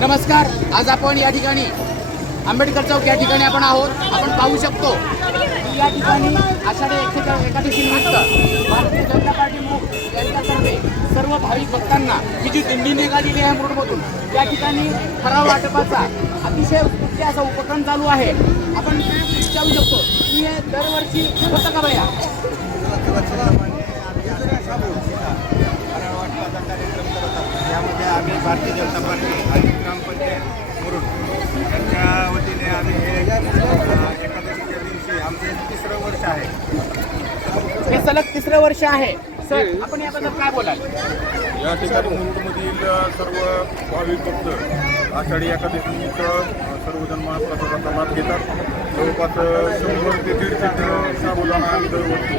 नमस्कार आज आपण या ठिकाणी आंबेडकर चौक या ठिकाणी आपण आहोत. आपण पाहू शकतो की या ठिकाणी आषाढी एकेच्या एकादशी निमित्त भारतीय जनता पार्टी मुख यांच्यातर्फे सर्व भाविक भक्तांना ही जी दिंडी निघालेली आहे मुरुडमधून या ठिकाणी ठराव वाटपाचा अतिशय उत्कृष्ट असा उपक्रम चालू आहे. आपण विचारू शकतो की हे दरवर्षी होतं का भैया यामध्ये आम्ही भारतीय जनता पार्टी आणि ग्रामपंचायत मुरुड यांच्या वतीने आम्ही हे एकादशीच्या दिवशी आमचे तिसरं वर्ष आहे. हे सलग तिसरं वर्ष आहे. सर आपण याबद्दल काय बोलाल? या ठिकाणी मुरुडमधील सर्व भाविक भक्त आषाढी एकादशीनिमित्त सर्वजण महाप्रसादाचा लाभ घेतात. जवळपास शंभर ते दीडशे किलो साबुदाणा दरवर्षी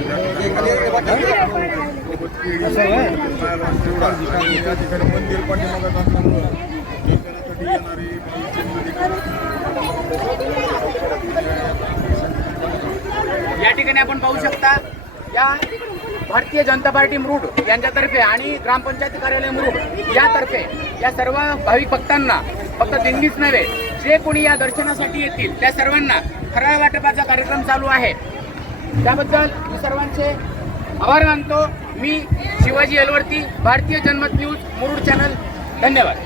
या ठिकाणी आणि ठिकाणी मंदिर पाठीमागत असल्यामुळं दर्शनासाठी भाविक या ठिकाणी आपण पाहू शकता या भारतीय जनता पार्टी मुरुड यांच्यातर्फे आणि ग्रामपंचायत कार्यालय मुरुड यातर्फे या सर्व भाविक भक्तांना फक्त दिंडीच नव्हे जे कोणी या दर्शनासाठी येतील त्या सर्वांना खरा वाटपाचा कार्यक्रम चालू आहे. त्याबद्दल मी सर्वांचे आभार मानतो. मी शिवाजी अलवर्ती भारतीय जनमत न्यूज मुरुड चॅनल. धन्यवाद.